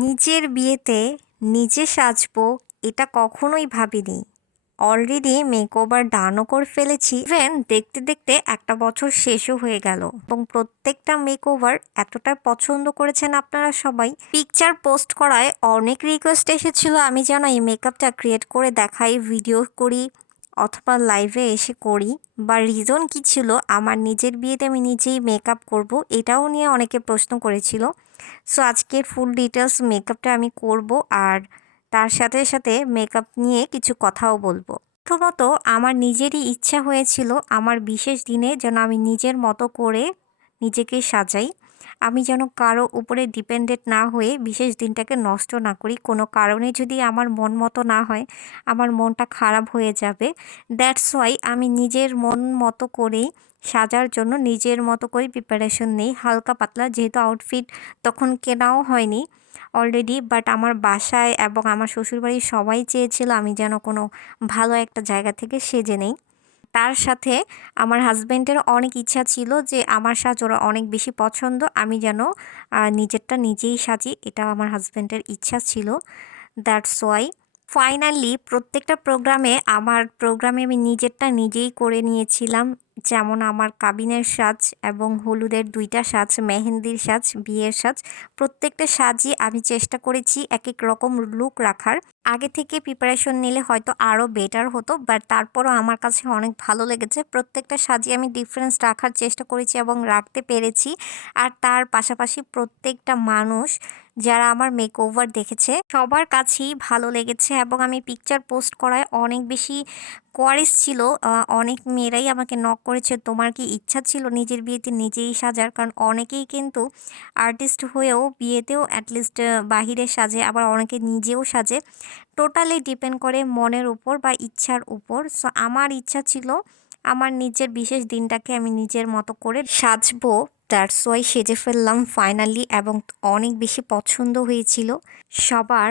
নিজের বিয়েতে নিজে সাজবো এটা কখনোই ভাবিনি। অলরেডি মেকওভার ডানও করে ফেলেছি। ইভেন দেখতে দেখতে একটা বছর শেষও হয়ে গেল এবং প্রত্যেকটা মেকওভার এতটা পছন্দ করেছেন আপনারা সবাই। পিকচার পোস্ট করায় অনেক রিকোয়েস্ট এসেছিল আমি যেন এই মেকআপটা ক্রিয়েট করে দেখাই, ভিডিও করি অথবা লাইভে এসে করি, বা রিজন কি ছিল আমার নিজের বিয়েতে আমি নিজেই মেকআপ করব, এটাও নিয়ে অনেকে প্রশ্ন করেছিল। সো আজকের ফুল ডিটেলস মেকআপটা আমি করব, আর তার সাথে সাথে মেকআপ নিয়ে কিছু কথাও বলবো। প্রথমত আমার নিজেরই ইচ্ছা হয়েছিল আমার বিশেষ দিনে যেন আমি নিজের মতো করে নিজেকে সাজাই। আমি যেন কারো উপরে ডিপেন্ডেন্ট না হয়ে বিশেষ দিনটাকে নষ্ট না করি। কোনো কারণে যদি আমার মন মতো না হয়, আমার মনটা খারাপ হয়ে যাবে। দ্যাটস ওয়াই আমি নিজের মন মতো করেই সাজার জন্য নিজের মতো করে প্রিপারেশন নেই, হালকা পাতলা, যেহেতু আউটফিট তখন কেনাও হয়নি অলরেডি। বাট আমার বাসায় এবং আমার শ্বশুরবাড়ির সবাই চেয়েছিল আমি যেন কোনো ভালো একটা জায়গা থেকে সেজে নেই। তার সাথে আমার হাজব্যান্ডের অনেক ইচ্ছা ছিল যে আমার সাজ ওরা অনেক বেশি পছন্দ, আমি যেন নিজেরটা নিজেই সাজি, এটা আমার হাজব্যান্ডের ইচ্ছা ছিল। দ্যাটস ওয়াই ফাইনালি প্রত্যেকটা প্রোগ্রামে আমি নিজেরটা নিজেই করে নিয়েছিলাম। যেমন আমার কাবিনের সাজ এবং হলুদের দুইটা সাজ, মেহেন্দির সাজ, বিয়ের সাজ, প্রত্যেকটা সাজই আমি চেষ্টা করেছি এক এক রকম লুক রাখার। আগে থেকে প্রিপারেশন নিলে হয়তো আরও বেটার হতো, বাট তারপরও আমার কাছে অনেক ভালো লেগেছে। প্রত্যেকটা সাজই আমি ডিফারেন্স রাখার চেষ্টা করেছি এবং রাখতে পেরেছি। আর তার পাশাপাশি প্রত্যেকটা মানুষ যারা আমার মেকওভার দেখেছে সবার কাছেই ভালো লেগেছে এবং আমি পিকচার পোস্ট করায় অনেক বেশি কোয়ারিস ছিল। অনেক মেয়েরাই আমাকে নক করেছে, তোমার কি ইচ্ছা ছিল নিজের বিয়েতে নিজেই সাজার? কারণ অনেকেই কিন্তু আর্টিস্ট হয়েও বিয়েতেও অ্যাটলিস্ট বাহিরে সাজে, আবার অনেকে নিজেও সাজে। টোটালি ডিপেন্ড করে মনের উপর বা ইচ্ছার উপর। সো আমার ইচ্ছা ছিল আমার নিজের বিশেষ দিনটাকে আমি নিজের মতো করে সাজবো। দ্যাটস ওয়াই সেজে ফেললাম ফাইনালি এবং অনেক বেশি পছন্দ হয়েছিল সবার।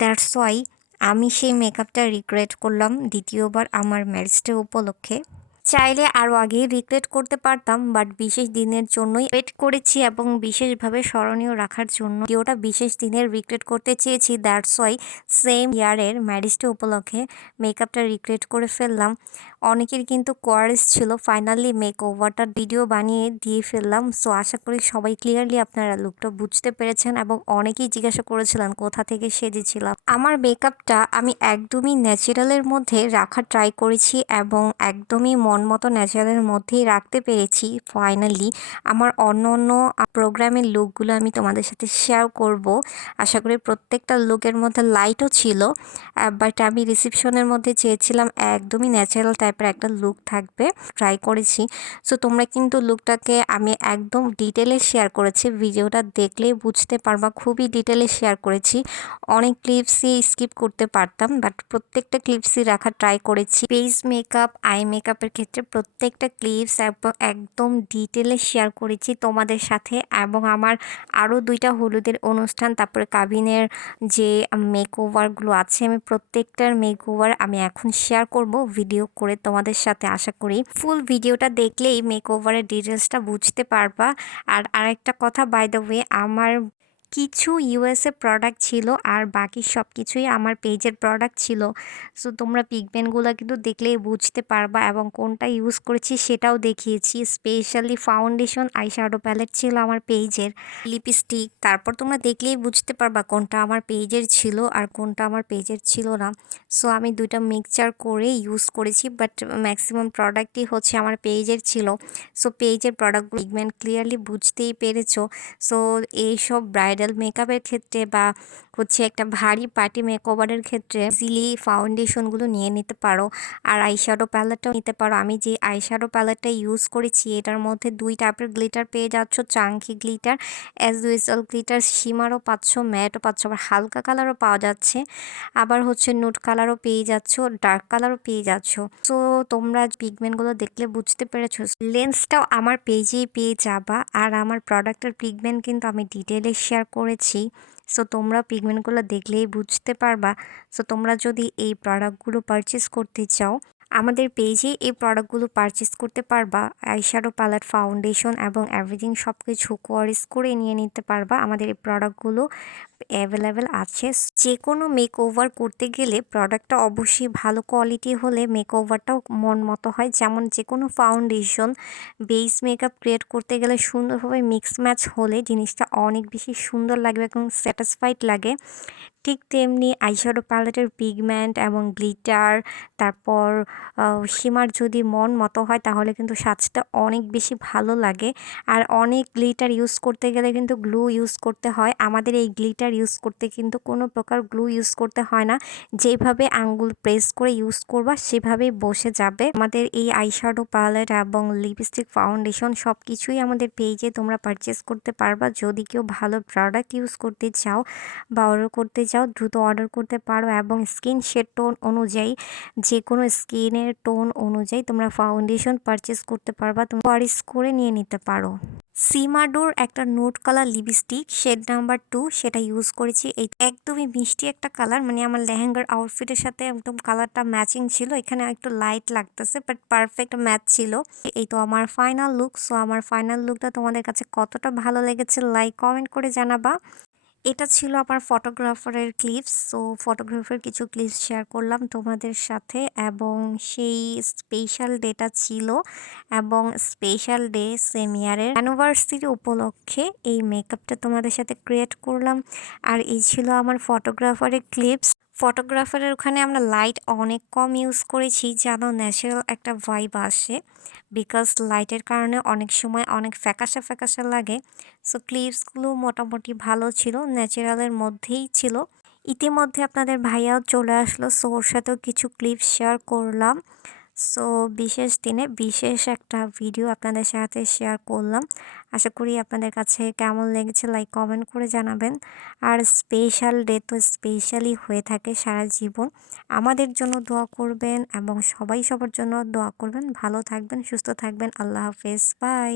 দ্যাটস ওয়াই আমি সেই মেকআপটা রিক্রিয়েট করলাম দ্বিতীয়বার আমার ম্যারেজ ডে উপলক্ষে। চাইলে আরও আগেই রিক্রিয়েট করতে পারতাম, বাট বিশেষ দিনের জন্যই ওয়েট করেছি এবং বিশেষভাবে স্মরণীয় রাখার জন্য ভিডিওটা বিশেষ দিনের রিক্রিয়েট করতে চেয়েছি। দ্যাটস ওয়াই সেম ইয়ারের ম্যারেজ ডে উপলক্ষে মেকআপটা রিক্রিয়েট করে ফেললাম। অনেকের কিন্তু কোয়ারিস ছিল, ফাইনালি মেক ওভারটা ভিডিও বানিয়ে দিয়ে ফেললাম। সো আশা করি সবাই ক্লিয়ারলি আপনারা লুকটা বুঝতে পেরেছেন এবং অনেকেই জিজ্ঞাসা করেছিলেন কোথা থেকে সেজেছিলাম। আমার মেকআপটা আমি একদমই ন্যাচারালের মধ্যে রাখার ট্রাই করেছি এবং একদমই মন মতো ন্যাচারালের মধ্যেই রাখতে পেরেছি ফাইনালি। আমার অন্য অন্য প্রোগ্রামের লুকগুলো আমি তোমাদের সাথে শেয়ার করব। আশা করি প্রত্যেকটা লুকের মধ্যে লাইটও ছিল, বাট আমি রিসেপশনের মধ্যে চেয়েছিলাম একদমই ন্যাচারাল টাইপের একটা লুক থাকবে, ট্রাই করেছি। সো তোমরা কিন্তু লুকটাকে আমি একদম ডিটেলে শেয়ার করেছি, ভিডিওটা দেখলেই বুঝতে পারবা, খুবই ডিটেলে শেয়ার করেছি। অনেক ক্লিপসই স্কিপ করতে পারতাম, বাট প্রত্যেকটা ক্লিপসই রাখার ট্রাই করেছি। ফেস মেকআপ, আই মেকআপের ক্ষেত্রে প্রত্যেকটা ক্লিপস একদম ডিটেলে শেয়ার করেছি তোমাদের সাথে। এবং আমার আরও দুইটা হলুদের অনুষ্ঠান, তারপরে কাবিনের যে মেকওভারগুলো আছে, আমি প্রত্যেকটার মেকওভার আমি এখন শেয়ার করব ভিডিও করে তোমাদের সাথে। আশা করি ফুল ভিডিওটা দেখলেই মেকওভারের ডিটেলসটা বুঝতে পারবা। আর আরেকটা কথা, বাই দ্য ওয়ে, আমার কিছু ইউএসএ প্রোডাক্ট ছিল আর বাকি সব কিছুই আমার পেজের প্রোডাক্ট ছিল। সো তোমরা পিগমেন্টগুলো কিন্তু দেখলেই বুঝতে পারবা এবং কোনটা ইউজ করেছি সেটাও দেখিয়েছি। স্পেশালি ফাউন্ডেশন, আইশ্যাডো প্যালেট ছিল আমার পেজের, লিপস্টিক, তারপর তোমরা দেখলেই বুঝতে পারবা কোনটা আমার পেজের ছিল আর কোনটা আমার পেজের ছিল না। সো আমি দুইটা মিক্সচার করে ইউজ করেছি, বাট ম্যাক্সিমাম প্রোডাক্টই হচ্ছে আমার পেজের ছিল। সো পেজের প্রোডাক্টগুলো পিগমেন্ট ক্লিয়ারলি বুঝতেই পেরেছো। সো এইসব ব্রাইডাল মেকআপের ক্ষেত্রে বা হচ্ছে একটা ভারী পার্টি মেকওভারের ক্ষেত্রে ইজিলি ফাউন্ডেশনগুলো নিয়ে নিতে পারো আর আইশ্যাডো প্যালেটটাও নিতে পারো। আমি যে আইশ্যাডো প্যালেটটা ইউজ করেছি এটার মধ্যে দুই টাইপের গ্লিটার পেয়ে যাচ্ছ, chunky glitter, as usual glitter, শিমারও পাচ্ছ, ম্যাটও পাচ্ছ, আবার হালকা কালারও পাওয়া যাচ্ছে, আবার হচ্ছে নুড কালারও পেয়ে যাচ্ছ, ডার্ক কালারও পেয়ে যাচ্ছ। সো তোমরা পিগমেন্টগুলো দেখলে বুঝতে পেরেছো। লেন্সটাও আমার পেজেই পেয়ে যাবা আর আমার প্রোডাক্টের পিগমেন্ট কিন্তু আমি ডিটেলে শেয়ার করেছি। সো তোমরা পিগমেন্টগুলো দেখলেই বুঝতে পারবা। সো তোমরা যদি এই প্রোডাক্টগুলো পারচেস করতে চাও আমাদের পেজে এই প্রোডাক্টগুলো পারচেস করতে পারবা। আইশ্যাডো প্যালেট, ফাউন্ডেশন এবং এভরিথিং সব কিছু কোয়ারিজ করে নিয়ে নিতে পারবা। আমাদের এই প্রোডাক্টগুলো অ্যাভেলেবেল আছে। যে কোনো মেকওভার করতে গেলে প্রোডাক্টটা অবশ্যই ভালো কোয়ালিটি হলে মেকওভারটাও মন মতো হয়। যেমন যে কোনো ফাউন্ডেশন বেস মেকআপ ক্রিয়েট করতে গেলে সুন্দরভাবে মিক্স ম্যাচ হলে জিনিসটা অনেক বেশি সুন্দর লাগবে এবং স্যাটিসফাইড লাগে। ঠিক তেমনি আইশ্যাডো প্যালেটের পিগমেন্ট এবং গ্লিটার, তারপর শিমার যদি মন মতো হয় তাহলে কিন্তু সাজটা অনেক বেশি ভালো লাগে। আর অনেক গ্লিটার ইউজ করতে গেলে কিন্তু গ্লু ইউজ করতে হয়। আমাদের এই গ্লিটার ইউজ করতে কিন্তু কোনো প্রকার গ্লু ইউজ করতে হয় না। যেভাবে আঙ্গুল প্রেস করে ইউজ করবা সেভাবেই বসে যাবে। আমাদের এই আইশ্যাডো প্যালেট এবং লিপস্টিক, ফাউন্ডেশন সব কিছুই আমাদের পেজে তোমরা পারচেস করতে পারবা। যদি কেউ ভালো প্রোডাক্ট ইউজ করতে চাও বা অর্ডার করতে চাও দ্রুত অর্ডার করতে পারো এবং স্কিন শেড টোন অনুযায়ী, যে কোনো স্কিনের টোন অনুযায়ী তোমরা ফাউন্ডেশন পারচেস করতে পারবা। তোমরা চয়েস করে নিয়ে নিতে পারো। সিমাডোর একটা nude colour lipstick shade number 2 সেটা ইউজ করেছি। এই একদমই মিষ্টি একটা কালার, মানে আমার লেহেঙ্গার আউটফিটের সাথে একদম কালারটা ম্যাচিং ছিল। এখানে একটু লাইট লাগতেছে বাট পারফেক্ট ম্যাচ ছিল। এই তো আমার ফাইনাল লুক। সো আমার ফাইনাল লুকটা তোমাদের কাছে কতটা ভালো লেগেছে লাইক কমেন্ট করে জানাবা। এটা ছিল আমার ফটোগ্রাফারের ক্লিপস। সো ফটোগ্রাফার কিছু ক্লিপস শেয়ার করলাম তোমাদের সাথে এবং সেই স্পেশাল ডেটা ছিল এবং স্পেশাল ডে সেম ইয়ারের অ্যানিভার্সারি উপলক্ষে এই মেকআপটা তোমাদের সাথে ক্রিয়েট করলাম। আর এই ছিল আমার ফটোগ্রাফারের ক্লিপস। ফটোগ্রাফারের ওখানে আমরা লাইট অনেক কম ইউজ করেছি যেন ন্যাচারাল একটা ভাইব আসে, বিকজ লাইটের কারণে অনেক সময় অনেক ফ্যাকাশা ফ্যাকাশা লাগে। সো ক্লিপসগুলো মোটামুটি ভালো ছিল, ন্যাচারালের মধ্যেই ছিল। ইতিমধ্যে আপনাদের ভাইয়াও চলে আসলো, সো ওর সাথেও কিছু ক্লিপস শেয়ার করলাম। সো বিশেষ দিনে বিশেষ একটা ভিডিও আপনাদের সাথে শেয়ার করলাম। আশা করি আপনাদের কাছে কেমন লেগেছে লাইক কমেন্ট করে জানাবেন। আর স্পেশাল ডে তো স্পেশালি হয়ে থাকে সারা জীবন। আমাদের জন্য দোয়া করবেন এবং সবাই সবার জন্য দোয়া করবেন। ভালো থাকবেন, সুস্থ থাকবেন। আল্লাহ হাফেজ, বাই।